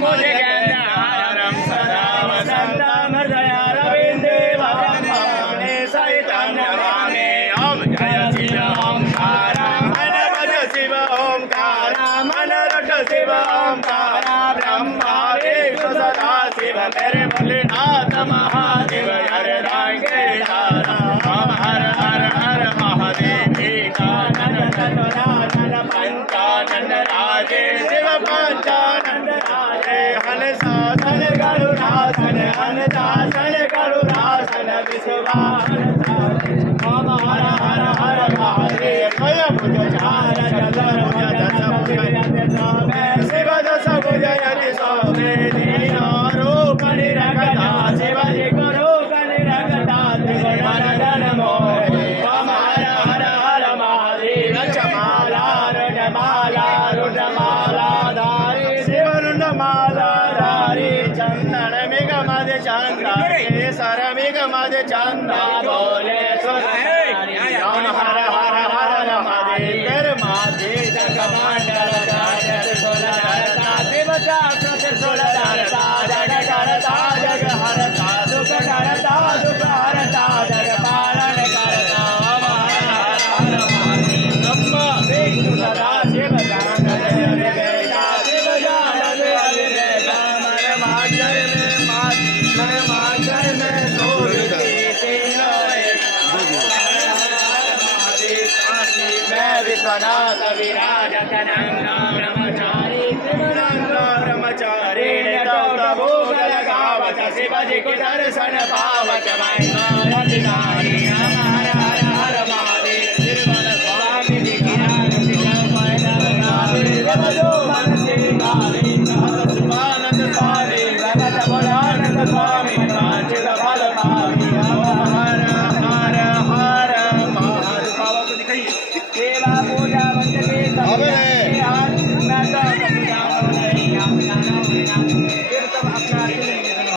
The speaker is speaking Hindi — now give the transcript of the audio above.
भुजगेन्द्रहारं सदा वसन्तं हृदयारविन्दे भजन्ते सहितं नमामि। ॐ जय शिव ओंकार मन भज शिव ओंकार मन रट शिव ओंकार ब्रह्मा विष्णु सदा शिव मेरे भोलेनाथ महादेव हर रांगे तारा। ओम हर हर हर महादेव एकानंद पंचानंद राजे शिव पंचानंद राजे हंसासन गरुड़ासन हंसासन गरुड़ासन विश्वासन ओम हर हर हर महादेव स्वयं भुज चार चतुर्भुज दश भुज शिव दश भुज यति सौमे दीनो रूप निरगता शिवजी को रूप निरगता त्रिभुवन मोहे ओम हर हर हर महादेव चमाला रुद्रमाला रुद्रमाला धारी शिव रुद्रमाला धारी चंदन मिग मध्य चंद्रा केसर मिग मध्य चंद्रा बोले ओम हर हर हर महादेव माधे जगमंडल शिव त्रिशूलधरता जग करता जग हरता सुख करता सुख हरता जग पालन करता ओम हर हर हर महादेव ब्रह्मा विष्णु सदा शिव जानते अविवेका शिव जानते अविवेका मन माचर में सूर्य तीनों एक मैं विश्वनाथ विराजत नंदा ब्रह्मचारी त्रिभुवनंदा ब्रह्मचारी भोग लगावत शिवजी को दर्शन पावत मैं